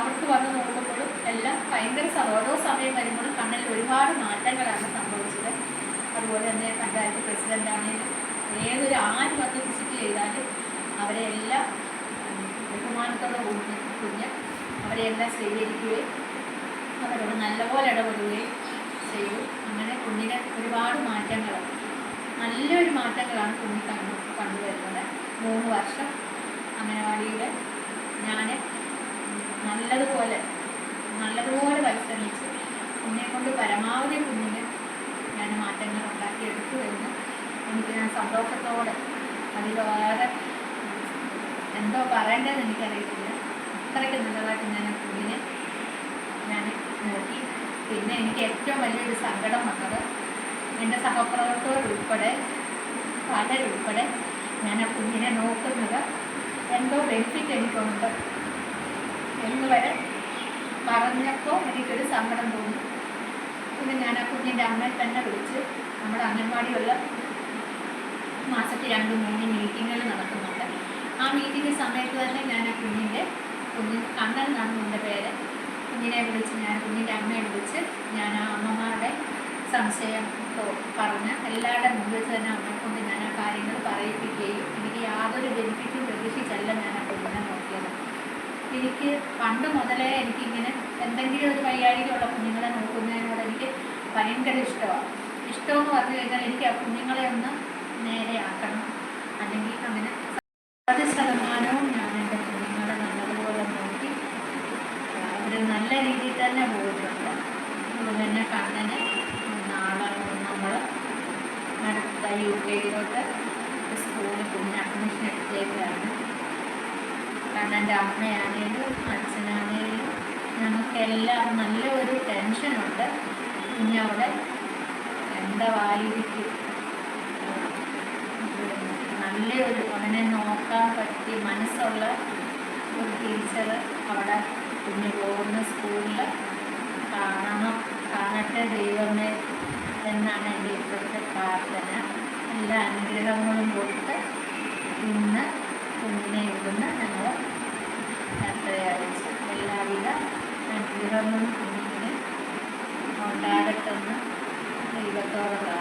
അവർക്ക് വന്ന് നോക്കുമ്പോഴും എല്ലാം ഭയങ്കര ഓരോ സമയം വരുമ്പോഴും കണ്ണിൽ ഒരുപാട് മാറ്റങ്ങളാണ് സംഭവിച്ചത്. അതുപോലെ തന്നെ പഞ്ചായത്ത് പ്രസിഡൻ്റ് ആണെങ്കിലും ഏതൊരു ആര് വന്ന് വിസിറ്റ് ചെയ്താലും അവരെ എല്ലാം ബഹുമാനത്തോടെ കുഞ്ഞ് അവരെയെല്ലാം സ്വീകരിക്കുകയും അവരോട് നല്ലപോലെ ഇടപെടുകയും ചെയ്തു. അങ്ങനെ കുഞ്ഞിന് ഒരുപാട് മാറ്റങ്ങൾ, നല്ലൊരു മാറ്റങ്ങളാണ് കുഞ്ഞ് കണ്ടുവരുന്നത്. 3 വർഷം അംഗനവാടിയിൽ ഞാൻ നല്ലതുപോലെ പരിശ്രമിച്ച് കുഞ്ഞെ കൊണ്ട് പരമാവധി കുഞ്ഞിന് ഞാൻ മാറ്റങ്ങൾ ഉണ്ടാക്കിയെടുത്തു എന്ന് എനിക്ക് ഞാൻ സന്തോഷത്തോടെ, അതിലേറെ എന്തോ പറയേണ്ടതെന്ന് എനിക്കറിയത്തില്ല, അത്രയ്ക്ക് നല്ലതായിട്ട് ഞാൻ കുഞ്ഞിനെ ഞാൻ നോക്കി. പിന്നെ എനിക്ക് ഏറ്റവും വലിയൊരു സങ്കടം വന്നത് എൻ്റെ സഹപ്രവർത്തകരുൾപ്പെടെ പലരുൾപ്പെടെ ഞാൻ ആ കുഞ്ഞിനെ നോക്കുന്നത് എന്തോ ബെനിഫിറ്റ് എനിക്കുണ്ട് എന്ന് വരെ പറഞ്ഞപ്പോൾ എനിക്കൊരു സങ്കടം തോന്നി. പിന്നെ ഞാൻ ആ കുഞ്ഞിൻ്റെ അമ്മയെ തന്നെ വിളിച്ച് നമ്മുടെ അംഗൻവാടിയുള്ള മാസത്തിൽ 2-3 മീറ്റിങ്ങുകൾ നടക്കുന്നുണ്ട്. ആ മീറ്റിംഗ് സമയത്ത് തന്നെ ഞാൻ ആ കുഞ്ഞ് കണ്ണൻ എന്നാണ് എൻ്റെ പേര്, കുഞ്ഞിനെ വിളിച്ച് ഞാൻ കുഞ്ഞിൻ്റെ അമ്മയെ വിളിച്ച് ഞാൻ ആ അമ്മമാരുടെ സംശയം പറഞ്ഞ് എല്ലാവരുടെ മുമ്പിൽ തന്നെ അമ്മയെ കൊണ്ട് ഞാൻ ആ കാര്യങ്ങൾ പറയിപ്പിക്കുകയും എനിക്ക് യാതൊരു ബെനിഫിറ്റും പ്രതീക്ഷിച്ചല്ല ഞാൻ ആ കുഞ്ഞിനെ നോക്കിയത്. എനിക്ക് പണ്ട് മുതലേ എനിക്കിങ്ങനെ എന്തെങ്കിലും ഒരു വയ്യാഴികയുള്ള കുഞ്ഞുങ്ങളെ നോക്കുന്നതിനോട് എനിക്ക് ഭയങ്കര ഇഷ്ടമാണ്. ഇഷ്ടമെന്ന് പറഞ്ഞു കഴിഞ്ഞാൽ എനിക്ക് ആ കുഞ്ഞുങ്ങളെ ഒന്ന് നേരെയാക്കണം, അല്ലെങ്കിൽ അങ്ങനെ 100% ഞാൻ എൻ്റെ കുഞ്ഞുങ്ങളെ നല്ലതുപോലെ നോക്കി അവർ നല്ല രീതിയിൽ തന്നെ പോയിട്ടുണ്ട്. അതുപോലെ തന്നെ കണ്ണന് നാളെ നമ്മൾ അടുത്ത UK സ്കൂളിൽ കുഞ്ഞ് അഡ്മിഷൻ എടുത്തേക്കാണ്. കണ്ണൻ്റെ അമ്മയാണേലും അച്ഛനാണേലും ഞങ്ങൾക്കെല്ലാം നല്ലൊരു ടെൻഷനുണ്ട്. കുഞ്ഞവിടെ എന്തായിരിക്കും, നല്ലൊരു അവനെ നോക്കാൻ പറ്റി മനസ്സുള്ള ഒരു ടീച്ചർ അവിടെ കുഞ്ഞ് പോകുന്ന സ്കൂളിൽ കാണട്ടെ ദൈവമേ എന്നാണ് എൻ്റെ ഇപ്പോഴത്തെ പ്രാർത്ഥന. എല്ലാ അനുഗ്രഹങ്ങളും കൊടുത്ത് ഇന്ന് കുഞ്ഞിനെ ഇവിടുന്ന് ഞങ്ങൾ യാത്രയയച്ചു. എല്ലാവിധ അനുഗ്രഹങ്ങളും കുഞ്ഞിന് ഉണ്ടാകട്ടെന്ന് ദൈവത്തോടെ